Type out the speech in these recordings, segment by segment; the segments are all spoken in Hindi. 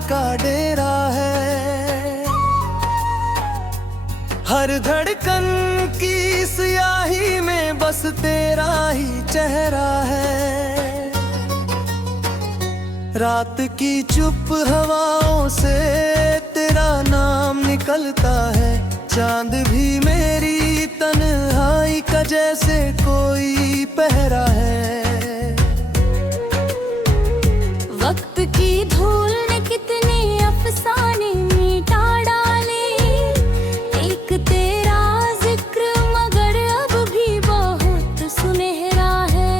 का डेरा है। हर धड़कन की स्याही में बस तेरा ही चेहरा है। रात की चुप हवाओं से तेरा नाम निकलता है। चांद भी मेरी तन्हाई का जैसे कोई पहरा है। वक्त की धूल ने कितने अफसाने मिटा डाले, एक तेरा जिक्र मगर अब भी बहुत सुनहरा है।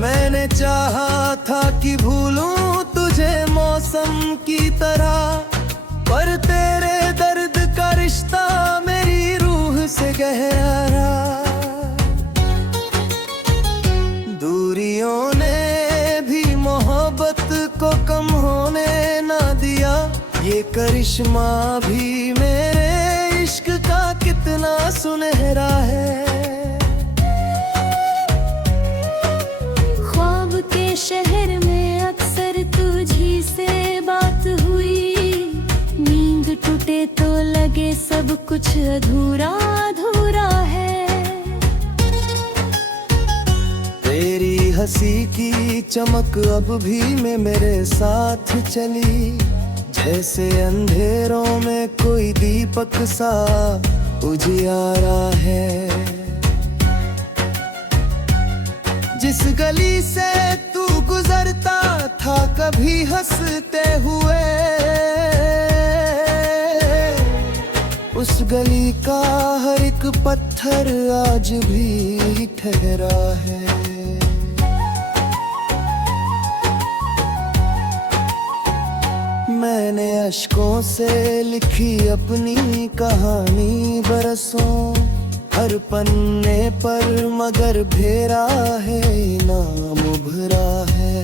मैंने चाहा था कि भूलूं तुझे मौसम की तरह, पर तेरे दर्द का रिश्ता मेरी रूह से गहरा। दूरियों ने भी मोहब्बत को कम होने ना दिया। ये करिश्मा भी मेरे इश्क का कितना सुनहरा है। ख्वाब के शहर में अक्सर तुझी से बात हुई, नींद टूटे तो लगे सब कुछ अधूरा अधूरा है। तेरी हंसी की चमक अब भी में मेरे साथ चली, जैसे अंधेरों में कोई दीपक सा उजियारा है। जिस गली से तू गुजरता था कभी हंसते हुए, उस गली का हर एक पत्थर आज भी ठहरा है। मैंने अश्कों से लिखी अपनी कहानी बरसों, हर पन्ने पर मगर फेरा है नाम उभरा है।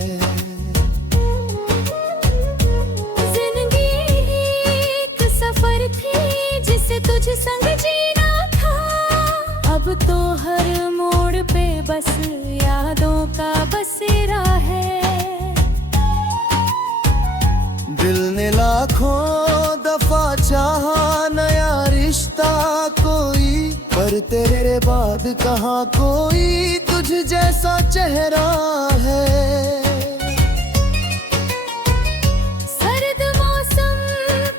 जिंदगी एक सफर थी जिसे तुझ संग जीना था, अब तो हर मोड़ पे बस यादों का बसेरा है। दिल ने लाखों दफा चाहा नया रिश्ता कोई, पर तेरे बाद कहाँ कोई तुझ जैसा चेहरा है। सर्द मौसम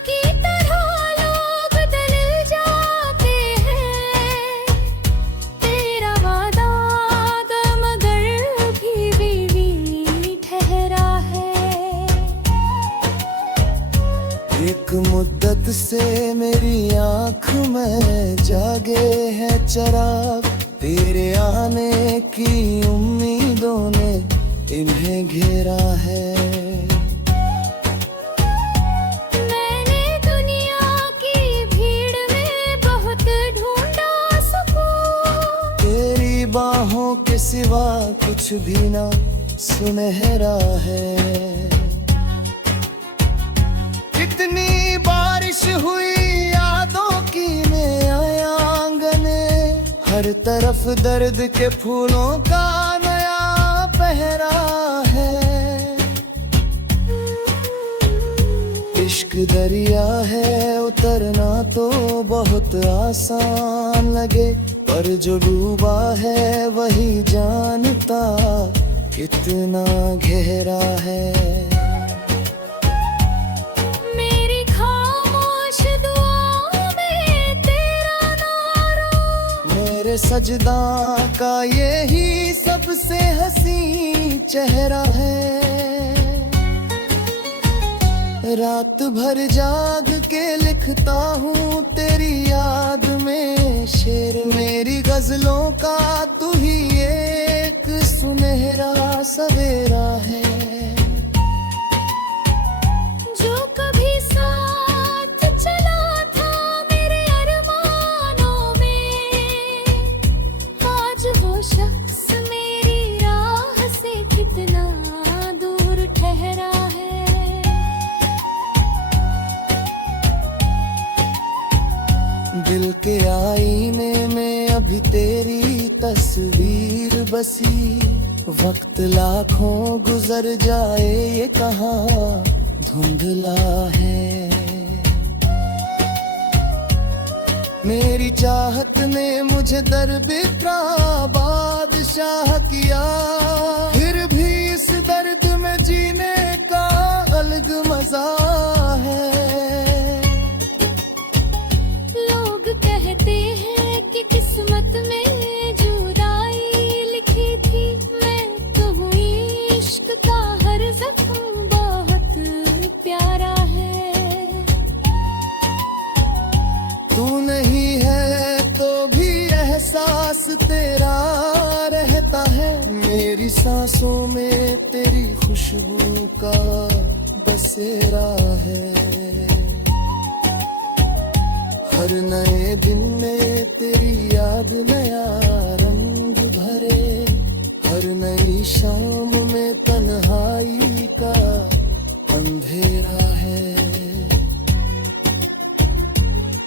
की तरह लोग बदल जाते हैं, तेरा वादा मगर भी ठहरा है। एक मुद्दत से मेरी आँख में जागे हैं चिराग, तेरे आने की उम्मीदों ने इन्हें घेरा है। मैंने दुनिया की भीड़ में बहुत ढूंढा सुकून, तेरी बाहों के सिवा कुछ भी ना सुनहरा है। कितनी बारिश हुई यादों की में आया आंगने, हर तरफ दर्द के फूलों का नया पहरा है। इश्क दरिया है उतरना तो बहुत आसान लगे, पर जो डूबा है वही जानता कितना गहरा है। मेरी खामोश दुआओं में तेरा नारा, मेरे सजदा का यही सबसे हंसी चेहरा है। रात भर जाग के लिखता हूँ तेरी याद में शेर, मेरी गजलों का तू ही एक सुनहरा सवेरा है। जो कभी साथ चला था मेरे अरमानों में, आज वो शख्स मेरी राह से कितना दूर ठहरा है। दिल के आईने में अभी तेरी तस्वीर बसी, वक्त लाखों गुजर जाए ये कहाँ धुंधला है। मेरी चाहत ने मुझे दरबिता बादशाह किया, फिर भी इस दर्द में जीने का अलग मजा है। लोग कहते हैं कि किस्मत में जुदाई लिखी थी, मैं तो हुई इश्क का हर जख्म बहुत प्यारा है। तू नहीं है तो भी एहसास तेरा रहता है, मेरी सांसों में तेरी खुशबू का बसेरा है। हर नए दिन में तेरी याद नया रंग भरे, हर नई शाम में तन्हाई का अंधेरा है।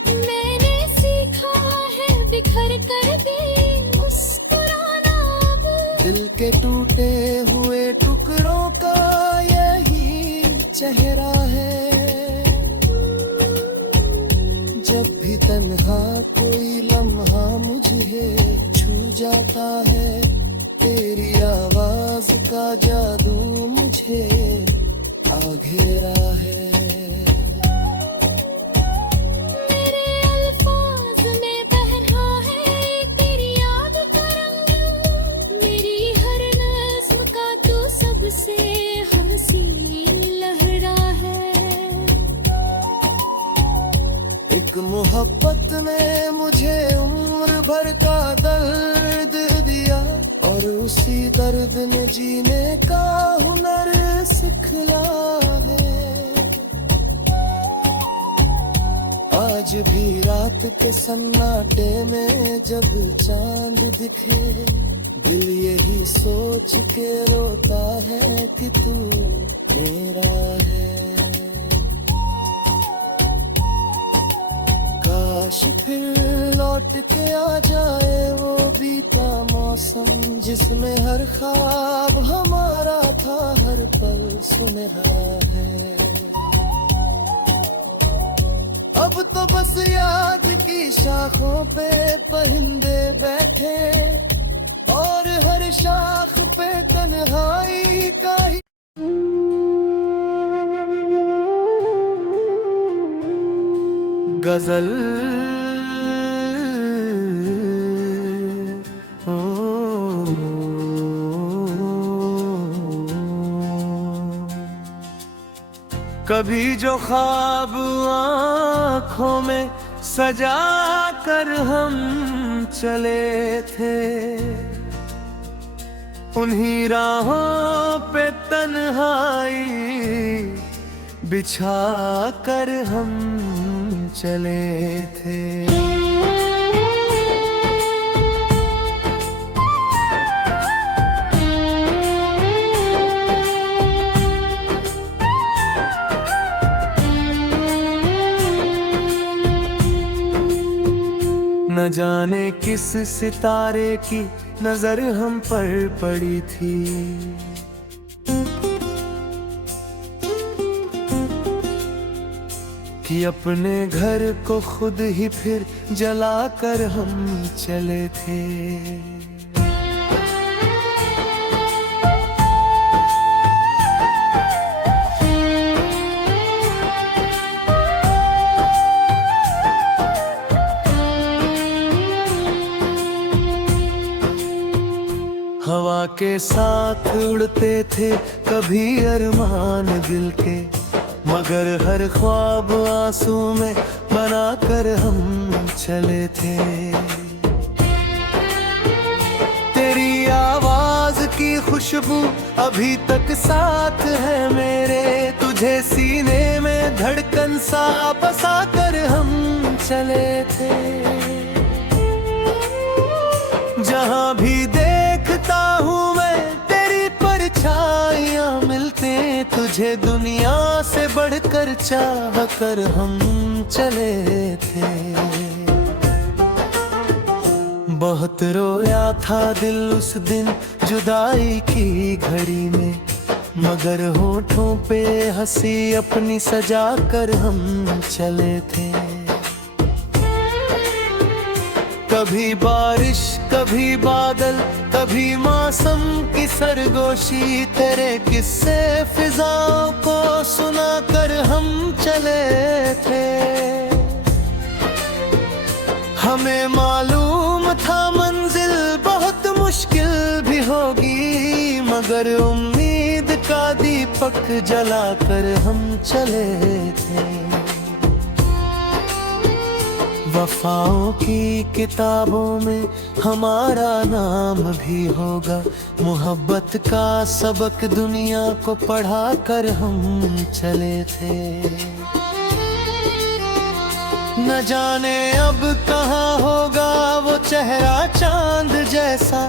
मैंने सीखा है बिखर कर भी मुस्कुराना, दिल के टूटे हुए टुकड़ों का यही चेहरा है। जब भी तन्हा कोई लम्हा मुझे छू जाता है, तेरी आवाज का जादू मुझे आ घेरा है। मेरे अल्फाज में बह रहा है तेरी याद का रंग, मेरी हर नज़्म का तू सबसे हंसी लहरा है। एक मोहब्बत ने मुझे उम्र भर का दर्द दिया, और उसी दर्द ने जीने का हुनर सिखला है। आज भी रात के सन्नाटे में जब चांद दिखे, दिल यही सोच के रोता है कि तू मेरा है। काश फिर लौट के आ जाए वो बीता मौसम, जिसमें हर ख्वाब हमारा था हर पल सुनहरा है। अब तो बस याद की शाखों पे परिंदे बैठे, और हर शाख पे तन्हाई का ही गजल। कभी जो ख्वाब आँखों में सजा कर हम चले थे, उन्हीं राहों पे तन्हाई बिछा कर हम चले थे। न जाने किस सितारे की नजर हम पर पड़ी थी, कि अपने घर को खुद ही फिर जला कर हम चले थे। हवा के साथ उड़ते थे कभी अरमान दिल के, मगर हर ख्वाब आंसू में बना कर हम चले थे। तेरी आवाज की खुशबू अभी तक साथ है मेरे, तुझे सीने में धड़कन सा बसा कर हम चले थे। जहाँ भी देखता हूँ मैं तेरी परछाइयाँ मिलते, तुझे दुनिया से बढ़कर चाह कर हम चले थे। बहुत रोया था दिल उस दिन जुदाई की घड़ी में, मगर होठों पे हंसी अपनी सजा कर हम चले थे। कभी बारिश कभी बादल कभी मौसम की सरगोशी, तेरे किस्से फिजाओं को सुना कर हम चले थे। हमें मालूम था मंजिल बहुत मुश्किल भी होगी, मगर उम्मीद का दीपक जलाकर हम चले थे। वफाओं की किताबों में हमारा नाम भी होगा, मोहब्बत का सबक दुनिया को पढ़ा कर हम चले थे। न जाने अब कहाँ होगा वो चेहरा चांद जैसा,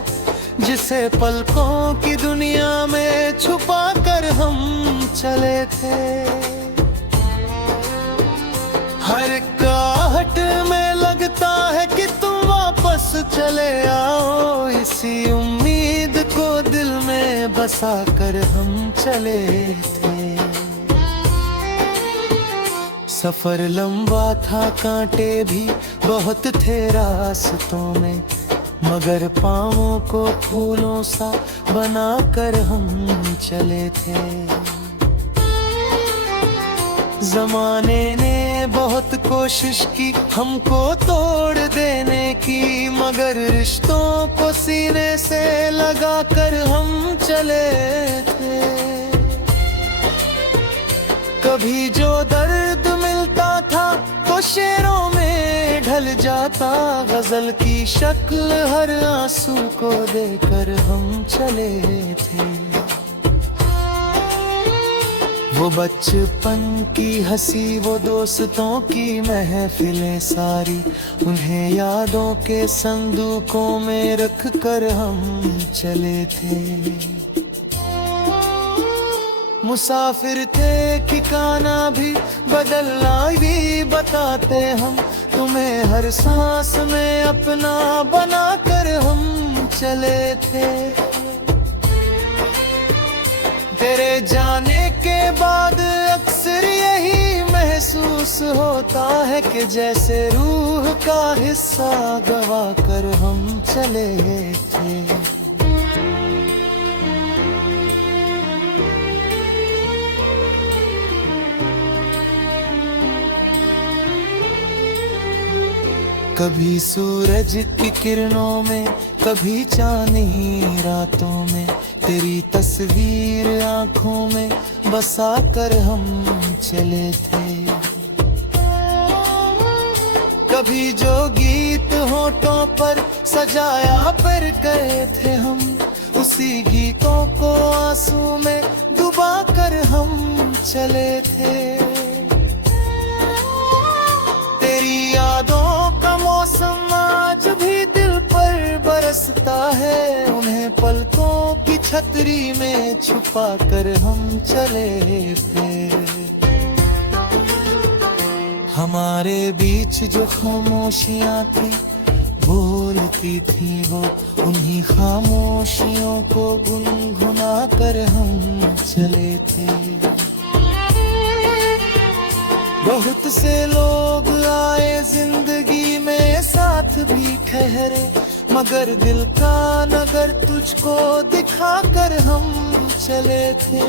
जिसे पलकों की दुनिया में छुपा कर हम चले थे। हर आहट में लगता है कि तुम वापस चले आओ, इसी उम्मीद को दिल में बसा कर हम चले थे। सफर लंबा था, कांटे भी बहुत थे रास्तों में, मगर पाँवों को फूलों सा बना कर हम चले थे। जमाने ने बहुत कोशिश की हमको तोड़ देने की, मगर रिश्तों को सीने से लगा कर हम चले थे। कभी जो दर्द मिलता था तो शेरों में ढल जाता, गजल की शक्ल हर आंसू को देकर हम चले थे। वो बचपन की हंसी वो दोस्तों की महफिलें सारी, उन्हें यादों के संदूकों में रख कर हम चले थे। मुसाफिर थे ठिकाना भी बदलना भी बताते हम, तुम्हें हर सांस में अपना बना कर हम चले थे। तेरे जाने के बाद अक्सर यही महसूस होता है कि जैसे रूह का हिस्सा गवा कर हम चले थे। कभी सूरज की किरणों में कभी चांदनी रातों में, तेरी तस्वीर आंखों में बसा कर हम चले थे। कभी जो गीत होठों पर सजाया पर गए थे हम, उसी गीतों को आंसू में डुबा कर हम चले थे। तेरी यादों का मौसम आज भी दिल पर बरसता है, उन्हें पलकों की छतरी में छुपा कर हम चले थे। हमारे बीच जो खामोशियां थी बोलती थी वो, उन्हीं खामोशियों को गुनगुना कर हम चले थे। बहुत से लोग आए जिंदगी में साथ भी ठहरे, मगर दिल का नगर तुझको दिखा कर हम चले थे।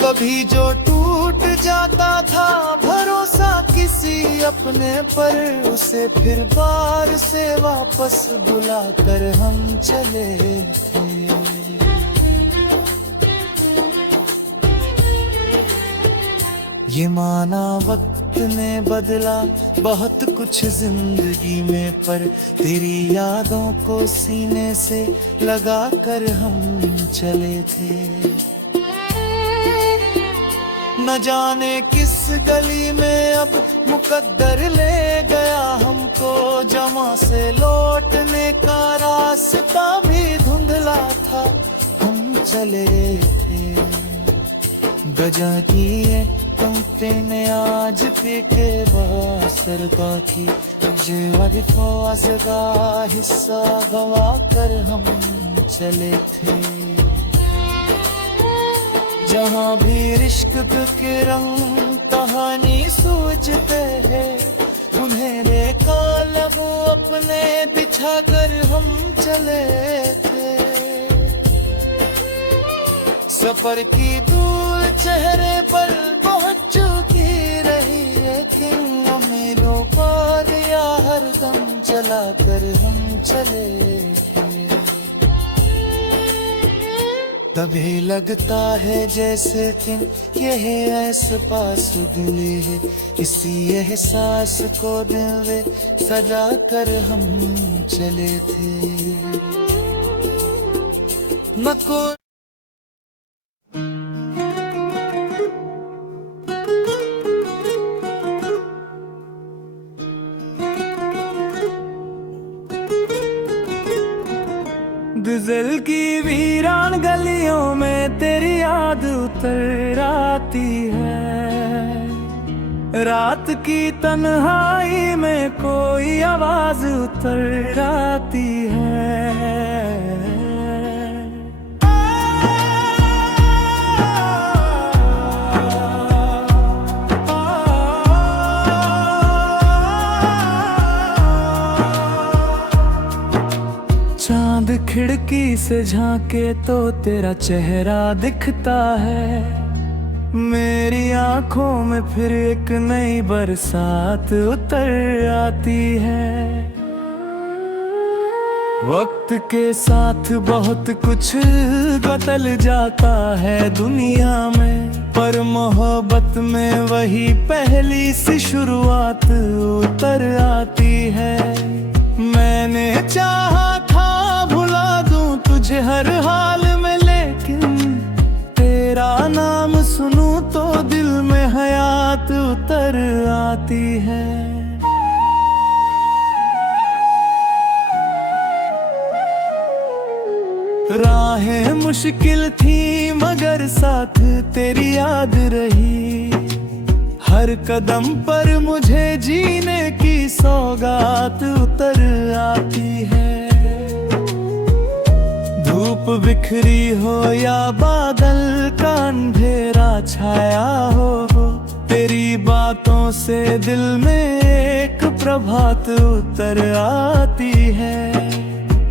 कभी जो टूट जाता था भरोसा किसी अपने पर, उसे फिर बार से वापस बुला कर हम चले थे। ये माना वक्त ने बदला बहुत कुछ जिंदगी में, पर तेरी यादों को सीने से लगा कर हम चले थे। न जाने किस गली में अब मुकद्दर ले गया हमको, जमा से लौटने का रास्ता भी धुंधला था, हम चले थे। गजा की पंक्ति ने आज पीके बासर बाकी, वरिफ़ो का हिस्सा गवा कर हम चले थे। जहाँ भी इश्क के रंग कहानी सूझते हैं, उन्हें रेखा लबो अपने बिछा कर हम चले थे। सफर की धूल चेहरे पर बहुत चुकी रही, लेकिन उम्मीदों पर या हर दम चला कर हम चले थे। तभी लगता है जैसे कि यह ऐसे पास दिल है, इसी एहसास को दिल में सजा कर हम चले थे। न कोई गुजर की वीरान गलियों में तेरी याद उतर आती है। रात की तन्हाई में कोई आवाज उतर आती है। चांद खिड़की से झांके तो तेरा चेहरा दिखता है। मेरी आंखों में फिर एक नई बरसात उतर आती है। वक्त के साथ बहुत कुछ बदल जाता है दुनिया में, पर मोहब्बत में वही पहली सी शुरुआत उतर आती है। मैंने चाहा था भुला दूं तुझे हर हाल में, लेकिन तेरा नाम सुनूं तो दिल में हयात उतर आती है। राहें मुश्किल थी मगर साथ तेरी याद रही। हर कदम पर मुझे जीने की सौगात उतर आती है। धूप बिखरी हो या बादल का अंधेरा छाया हो, तेरी बातों से दिल में एक प्रभात उतर आती है।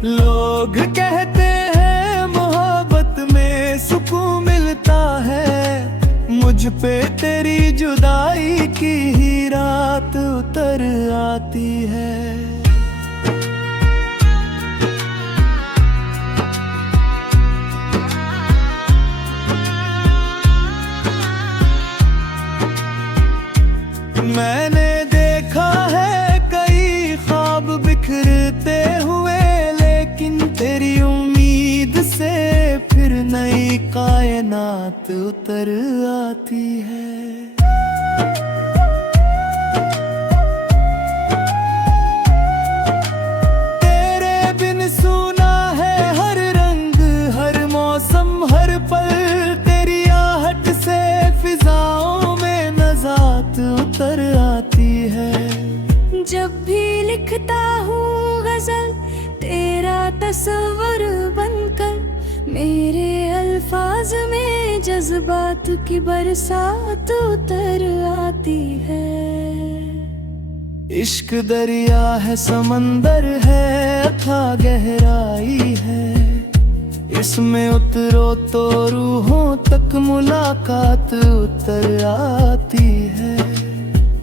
लोग कहते हैं मोहब्बत में सुकून मिलता है, मुझ पे तेरी जुदाई की ही रात उतर आती है। मैंने देखा है कई ख्वाब बिखरते हुए, लेकिन तेरी उम्मीद से फिर नई कायनात उतर आती है। तेरे बिन सूना है हर रंग, हर मौसम, हर पल। तेरी आहट से फिजाओं में नजात उतर आती है। जब भी लिखता हूँ गजल तेरा तस्वर बनकर, मेरे अल्फाज में जज्बात की बरसात उतर आती है। इश्क दरिया है, समंदर है, अथाह गहराई है। इसमें उतरो तो रूहों तक मुलाकात उतर आती है।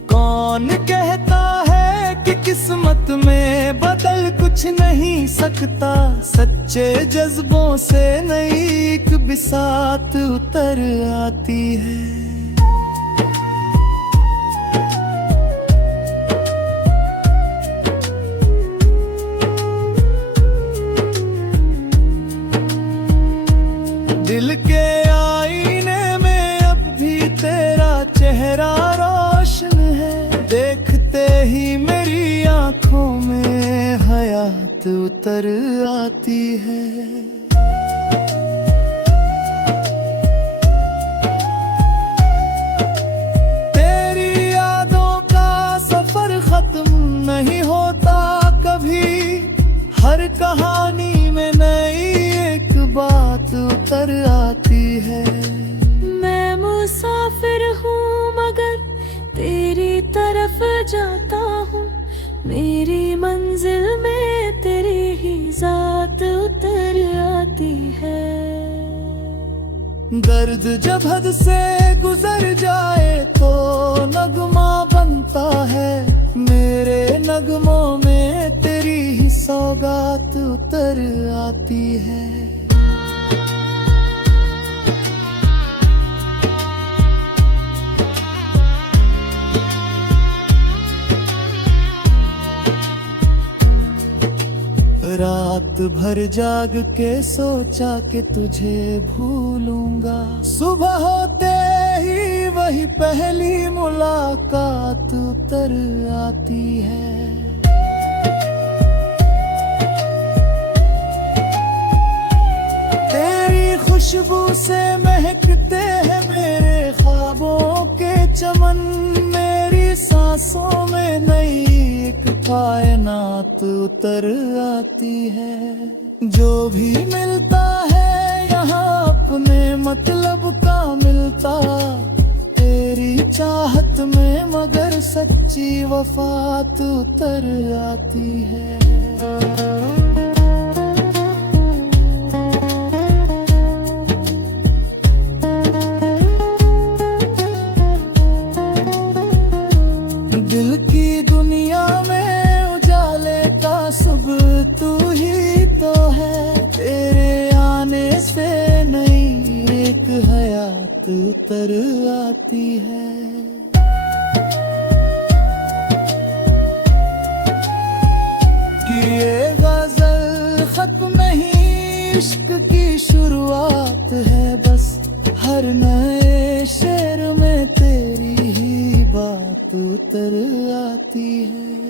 कौन कहता है कि किस्मत में बदल कुछ नहीं सकता, सच्चे जज्बों से नई एक बिसात उतर आती है। दिल के आईने में अब भी तेरा चेहरा रोशन है। देखते ही मेरी आंखों में हयात उतर आती है। तेरी यादों का सफर खत्म नहीं होता, उतर आती है। मैं मुसाफिर हूँ मगर तेरी तरफ जाता हूँ, मेरी मंजिल में तेरी ही जात उतर आती है। दर्द जब हद से गुजर जाए तो नगमा बनता है, मेरे नगमों में तेरी ही सौगात उतर आती है। रात भर जाग के सोचा कि तुझे भूलूंगा, सुबह होते ही वही पहली मुलाकात उतर आती है। तेरी खुशबू से महकते हैं मेरे ख्वाबों के चमन, मेरी सांसों में नई एक कायनात उतर आती है। जो भी मिलता है यहाँ अपने मतलब का मिलता, तेरी चाहत में मगर सच्ची वफात उतर आती है। दिल की दुनिया में उजाले का सुबह तू ही तो है, तेरे आने से नई एक हयात उतर आती है। ये गजल खत्म नहीं, इश्क की शुरुआत है बस, हर नए शेर में तेरी ही बात उतर आती है।